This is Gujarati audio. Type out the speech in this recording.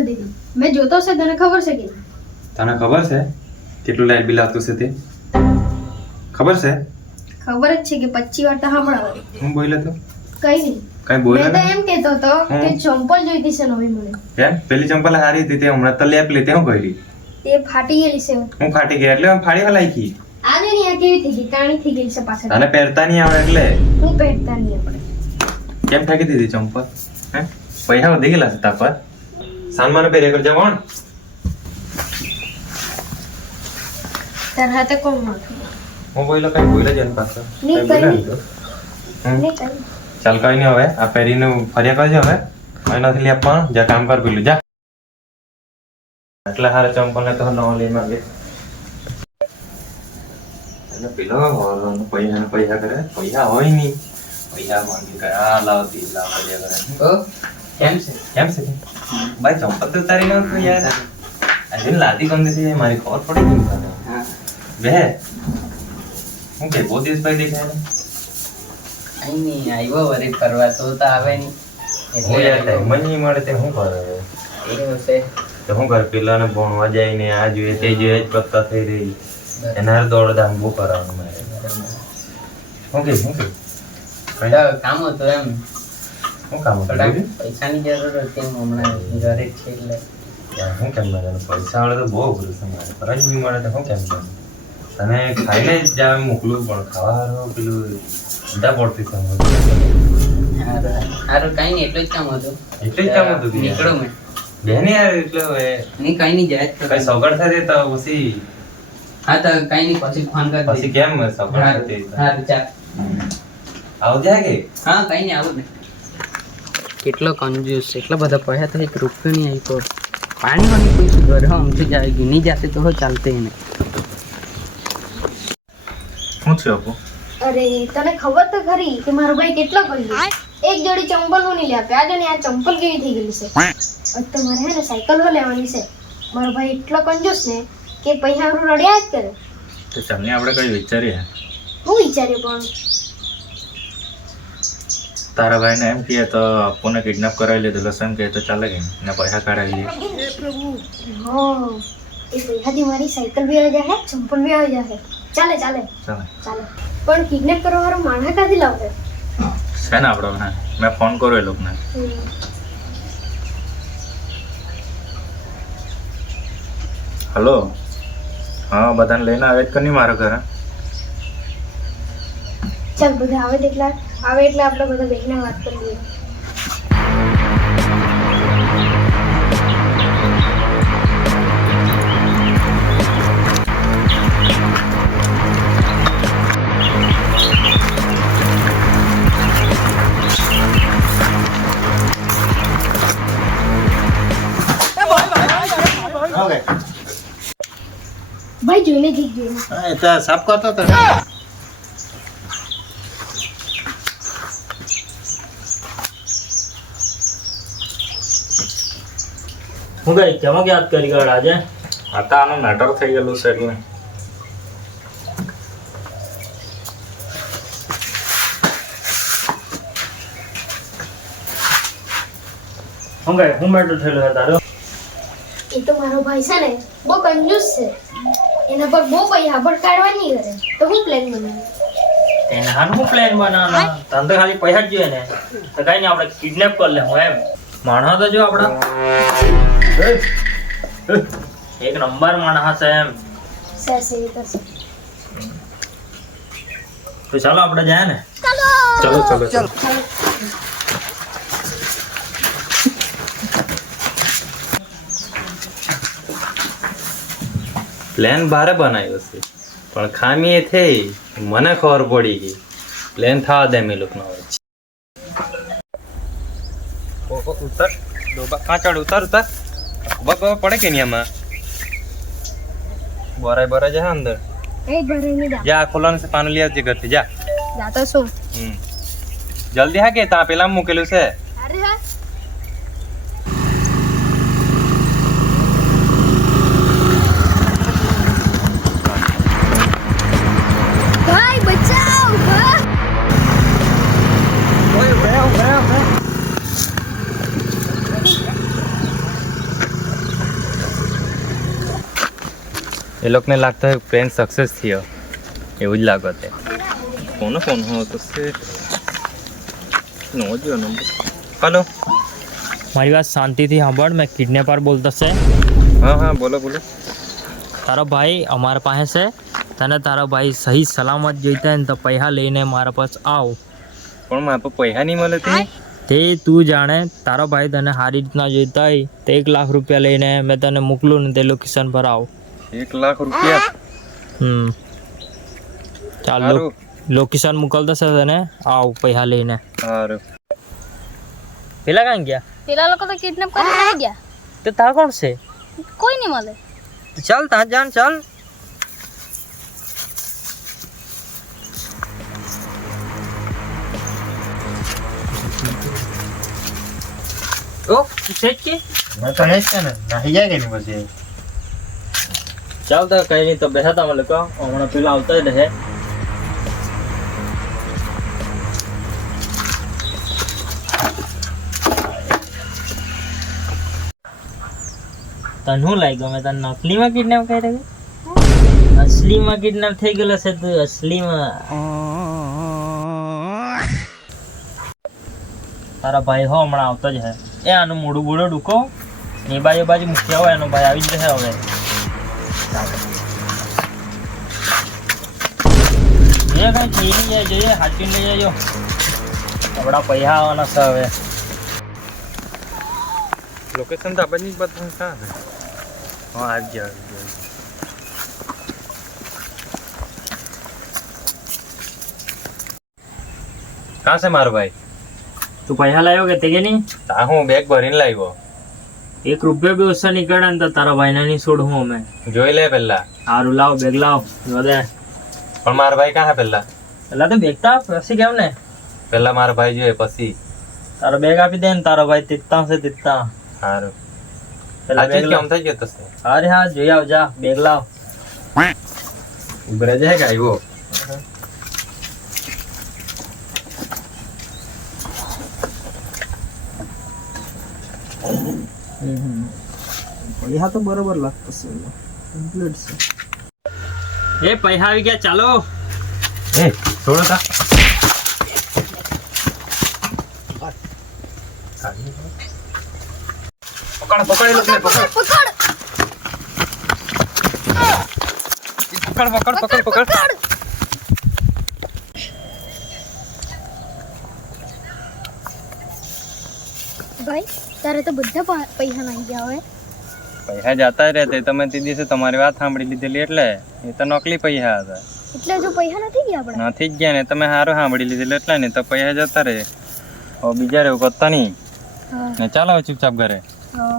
ખાધી હતી. મેં જોતો છે, તને ખબર છે કે નહીં? તને ખબર છે કેટલું લાઇટ બિલ આવતું છે તે? ખબર છે? ખબર જ છે કે 25 વાર તો સાંભળાવે. હું બોલ્યો તો કઈ નહીં. કઈ મેં બોલ્યો તો એમ કહેતો હતો કે ચંપલ જોઈતી છે નવી મને. કેમ પેલી ચંપલ હારી હતી તે હમણાં તો લેપ લેતે હું કહી તે ફાટી ગયેલી છે. હું ફાટી ગઈ એટલે હું ફાડી હલાઈ ગઈ. આને નહીં આ કેવી થઈ ગઈ, કાણી થઈ ગઈ છે પાછળ. તને પહેરતા નહીં આવડે એટલે હું પહેરતા નહીં આપણે. કેમ ફેંકી દીધી ચંપલ? હે પૈસા વધી ગયેલા છે તા પર સાનમાને પહેરે કરજે કોણ? તાર હાથે કોણ માથું? હું બોલ્યો કઈ બોલ્યો જ એની પાછળ નહીં, કઈ બોલ્યો કઈ નહીં તો? નહીં કઈ. ચાલ કઈ નહીં હવે આ પહેરીને ફર્યા કરજો હવે કઈ નથી લે પણ જા કામ કર પેલું જા એટલે હારે ચંપલ ને તો નવો લઈ માંગે એટલે પેલો પૈસા કરે પૈસા હોય નહીં પૈસા માંગી કરે આ લાવતી લાવ કર્યા કરે કેમ છે? કેમ છે ભાઈ ચંપલ તો તારી ન યાર આજે લાદી કોણ દીધી મારી ખબર પડી ગઈ તને હા બે હું કે બહુ દિવસ પછી દેખાય કઈ નહીં આવ્યો વરી ફરવા તો આવે નહીં હું યાર ટાઈમ જ નહીં મળે તે શું કરે એવું છે તો શું કરે પેલાને ભણવા જાય ને આ જોઈએ તે જોઈએ જ પત્તા થઈ રહી એના દોડધામ બહુ કરવાનું મારે શું કે કામ હતું એમ શું કામ થોડાક હતું પૈસાની જરૂર હતી હમણાં ઘરે જ છે એટલે યાર શું કેમ મળે પૈસા વાળે તો બહુ અઘરું છે મારે ફરજ બી મળે તો શું કેમ કરે તને ખાઈને જ જ્યાં મોકલું પણ ખાવાનું પેલું બધા પડતી છે સારું કઈ નહીં એટલું જ કામ હતું એટલે જ કામ હતું કે નીકળો મેં બેન યાર એટલે હવે નહીં કઈ નહીં જાય કઈ સગવડ થાય તો પછી હા તો કઈ નહીં પછી ફોન કરી પછી કેમ સગવડ થતી સારું ચાલ આવ જાય કે હા કઈ નહીં આવું ને કેટલો કંજૂસ એટલા બધા પૈસા તો એક રૂપિયો નહીં આપ્યો પાણી વાણી પૈસું ઘરે સમજી જાય ગીની જાતે તો ચાલતે ને શું છે આપો અરે તને ખબર તો ખરી કે મારો ભાઈ કેટલો કંજૂસ. એક જોડી ચંપલ નું નહીં લે આપે. આજે આ ચંપલ કેવી થઈ ગયેલી છે. હવે તો મારે હે ને સાયકલ લેવાની છે. મારો ભાઈ એટલો કંજૂસ ને કે પૈસા રડ્યા જ કરે. તો ચાલને આપણે કઈ વિચારીએ હું વિચાર્યું પણ તારા ભાઈને એમ કહે તો આપોને કિડનેપ કરાવી લે તો લસન કહે તો ચાલે કે ને પૈસા કાઢાવી લે હા એ પૈસાથી મારી સાયકલ બી આવી જાય, ચંપલ બી આવી જાય. ચાલે ચાલે ચાલે ચાલે. પણ કિડનેપ કરવા વાળો માણસ ક્યાંથી લાવશે? છે ને આપણો મેં ફોન કર્યો એ લોકોને હલો હા બધાને લઈને આવે જ કે મારા ઘરે ચાલ બધા આવે એટલે આપણે બધા બેસીને વાત કરી લઈએ. ભાઈ જોઈને જીત જોઈને હા તો સાફ કરતો તો હું કઈ કેમાં યાદ કરી ગયો આજે આ તો આનું મેટર થઈ ગયેલું છે એટલે હું કઈ હું મેટર થયેલો છે તારો એ તો મારો ભાઈ છે ને બહુ કંજૂસ છે. એના પર બહુ પૈસા પણ કાઢવા નહીં કરે તો હું પ્લાન બનાવું. એને હાનું હું પ્લાન બનાવવાનો તને તો ખાલી પૈસા જ જોઈએ ને તો કઈ નહીં આપણે કિડનેપ કરી લે હું એમ માણસ તો જો આપણા એક નંબર માણસ છે એમ સાસે એ તો છે. તો ચાલો આપણે જાય ને ચલો ચલો ચલો પ્લાન બારે બનાવ્યો છે પણ ખામી એ થઈ મને ખબર પડી ગઈ પ્લાન થવા દે મેં લોકોનો ઉતર ડોબા કાચડ ઉતર ઉભા પડે કે નહીં આમાં બરાબર જા અંદર એ ભરે નહીં જા. જા ખોલવાનું છે પાનું લઈ આવજે ઘરથી જા જાતો શું? જલ્દી હા કે તા પેલા મૂકેલું છે અરે હા ભાઈ બચાવ ભાઈ. એ લોકોને લાગતો હોય પ્લાન સક્સેસ થયો એવું જ લાગો તે કોનો ફોન હો તો છે નો જો નંબર हेलो મારી વાત શાંતિથી સાંભળ મેં કિડનેપર બોલતો છે हाँ हाँ बोलो बोलो તારો ભાઈ અમારા પાસે છે તને તારો ભાઈ સહી સલામત જોઈતા હોય ને તો પૈસા લઈને મારા પાસે આવ પણ મારે તો પૈસા નહીં મળે તે તું જાણે તારો ભાઈ તને સારી રીતના જોઈતા હોય તો 1 લાખ રૂપિયા લઈને મેં તને મોકલું ને તે લોકેશન પર આવ 1 लाख रुपया ચાલ સારું. લોકેશન મોકલતો છે તને આવ પૈસા લઈને સારું પેલા કાં ગયા પેલા લોકો તો કિડનેપ કરીને લઈ ગયા. તો તાર કોણ છે કોઈ નહીં મળે. તો ચાલ ત્યાં જાન ચાલ ઓ છે કે मैं तो है क्या ना नहीं जाएगा नहीं बस ये ચાલ તો કઈ નહીં તો બેસા તમે લોકો હમણાં પેલા આવતા જ રહે તને શું લાગ્યું મેં તને નકલીમાં કિડનેપ કરી રહ્યો અસલીમાં કિડનેપ થઈ ગયેલો છે તું અસલીમાં તારા ભાઈ હો હમણાં આવતો જ હે એ આનું મોડું બોડું ડૂકો એ બાજુ મૂક્યા હોય એનો ભાઈ આવી જ રહે હવે જે કઈ થઈ નહીં જાય જોઈએ હાચવીને લઈ જજો આપણા પૈસા આવવાના છે હવે लोकेशन तो अपन नहीं पता कहाँ है हाँ आज जा कहाँ से मारो भाई તું પૈસા લાવ્યો કે તે કે નહીં ता हूँ बैग भरीने लाव्यो 1 રૂપિયો બી ઓછા નીકળે ને તો તારા ભાઈને નહીં છોડું અમે જોઈ લે પહેલા સારું લાવ બેગ લાવ જો દે પણ મારા ભાઈ કાં હે પહેલા પેલા તો બેગ તા પછી કેમ ને પહેલા મારા ભાઈ જોઈએ પછી તારો બેગ આપી દે ને તારો ભાઈ તીતા છે તીતા સારું પેલા આજે બેગ કેમ થઈ ગયો તસે અરે હા જોઈ આવ જા બેગ લાવ ઉભરે જાય કે આવ્યો પૈસા તો બરોબર લાગતો છે કમ્પ્લીટ છે એ પૈસા આવી ગયા ચાલો એ થોડો તા પકડ પકડ લોકોને પકડ પકડ પકડ ભાઈ તારે તો બધા પૈસા નાખી ગયા હવે. પૈસા જતા જ રહેતે તમે તે દિવસે તમારી વાત સાંભળી લીધેલી એટલે એ તો નકલી પૈસા હતા એટલે હજુ પૈસા નથી ગયા આપણે. નથી જ ગયા ને તમે સારું સાંભળી લીધેલું એટલે ને તો પૈસા જતા રહે હવે બીજા રહેવું કરતા નહીં હા ને ચાલો હવે ચૂપચાપ ઘરે હા